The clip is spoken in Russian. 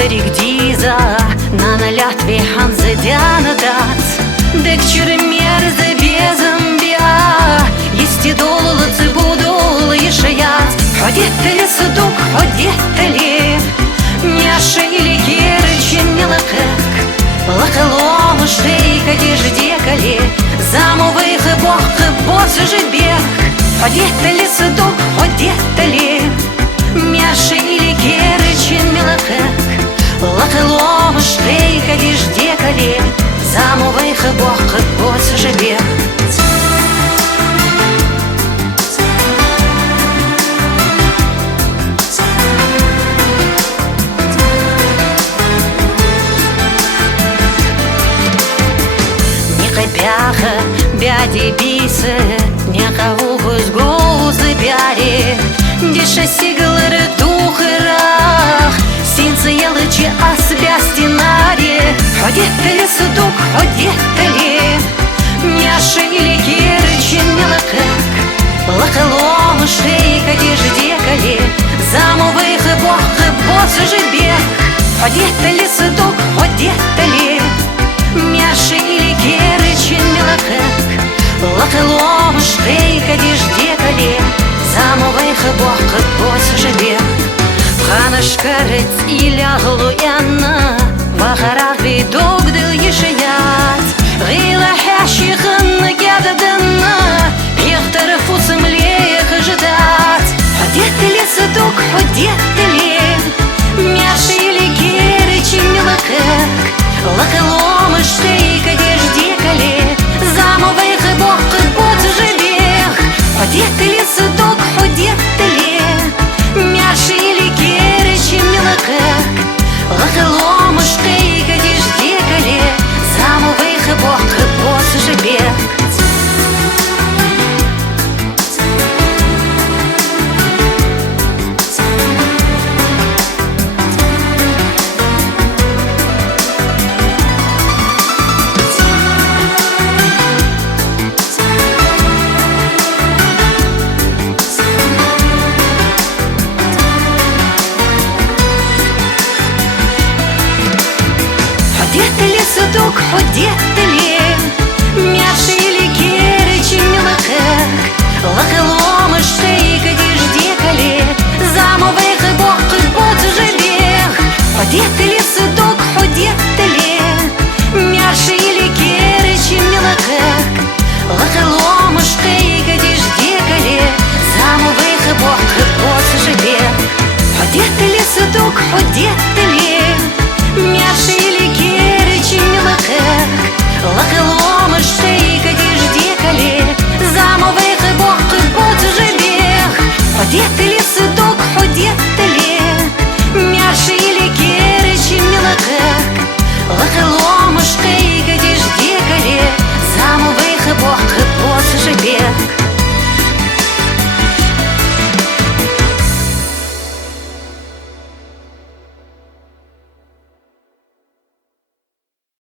Дарик диза на налятве ханзадяна дат. Дек чуремер за безом биа, есте доллацы буду ешаят. Ходетели садук, ходетели, няши или керычи мелакек. Лакалом шейка деждекали, замовых и бог и босс же бег. Ходетели садук, ходетели, мяши или керычи мелакек. Лакалом шейка деждекали, замовых и бог и босс же бег. Бяха, бяди бисы, някавуху с гузы бяри, диша сигалары тухырах, синцы ялычи асбя стенари. Ходетели судук, ходетели, няши или керычи мелакек. Лакалом шейка деждекали, замовых и бог и босс же бег. Ходетели судук, ходетели, мяши или керычи мелакек. Лакалом шейка деждекали, замовых и бог и босс же бег. Ханашкарец и ляглу янна, вахарах видок дыл ешаят. Гила хащихын гядадана, пехтары фусым лех ожидат. Ходетели садук, ходетели, мяши или керычи мелакек. Лакалом шейка деждекали, замовых и бог и босс же бег. Ходетели садук, ходетели, мяши или керычи мелакек. Лакалом шейка деждекали, замовых и бог и босс же бег. Ходетели садук, ходетели, мяши или керычи мелакек. Лакалом шейка деждекали, замовых и бог и босс же бег. Ходетели садук, ходетели, мяши или керычи мелакек. Лакалом шейка деждекали, замовых и бог и босс же бег. Ходетели садук, ходетели,